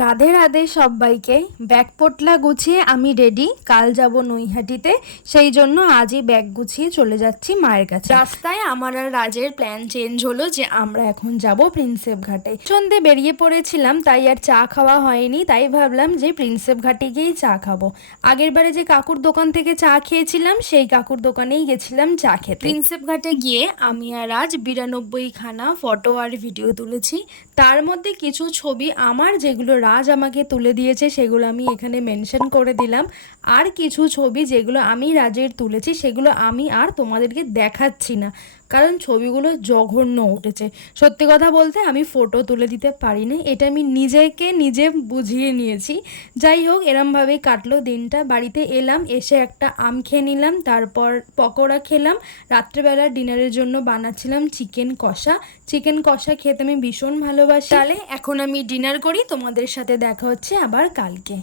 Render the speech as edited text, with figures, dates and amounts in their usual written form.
রাধে রাধে সবাইকে। ব্যাগ পোটলা গুছিয়ে আমি রেডি, কাল যাব নৈহাটিতে। সেই জন্য আজই ব্যাগ গুছিয়ে চলে যাচ্ছি মায়ের কাছে। রাস্তায় আমার আর রাজের প্ল্যান চেঞ্জ হলো যে আমরা এখন যাব প্রিন্সেপ ঘাটে। সন্ধে বেরিয়ে পড়েছিলাম, তাই আর চা খাওয়া হয়নি। তাই ভাবলাম যে প্রিন্সেপ ঘাটে গিয়েই চা খাবো। আগের বারে যে কাকুর দোকান থেকে চা খেয়েছিলাম সেই কাকুর দোকানেই গেছিলাম চা খেতে। প্রিন্সেপ ঘাটে গিয়ে আমি আর রাজ 92খানা ফটো আর ভিডিও তুলেছি। তার মধ্যে কিছু ছবি আমার, যেগুলো রাজ আমাকে তুলে দিয়েছে সেগুলো আমি এখানে মেনশন করে দিলাম। আর কিছু ছবি যেগুলো আমি রাজের তুলেছি সেগুলো আমি আর তোমাদেরকে দেখাচ্ছি না, কারণ ছবিগুলো জঘন্য উঠেছে। সত্যি কথা বলতে আমি ফটো তুলে দিতে পারি না, এটা আমি নিজে বুঝিয়ে নিয়েছি। যাই হোক, এরমভাবেই কাটলো দিনটা। বাড়িতে এলাম, এসে একটা আম খেয়ে নিলাম, তারপর পকোড়া খেলাম। রাত্রেবেলা ডিনারের জন্য বানাচ্ছিলাম চিকেন কষা খেতে আমি ভীষণ ভালোবাসি। তাহলে এখন আমি ডিনার করি, তোমাদের সাথে দেখা হচ্ছে আবার কালকে।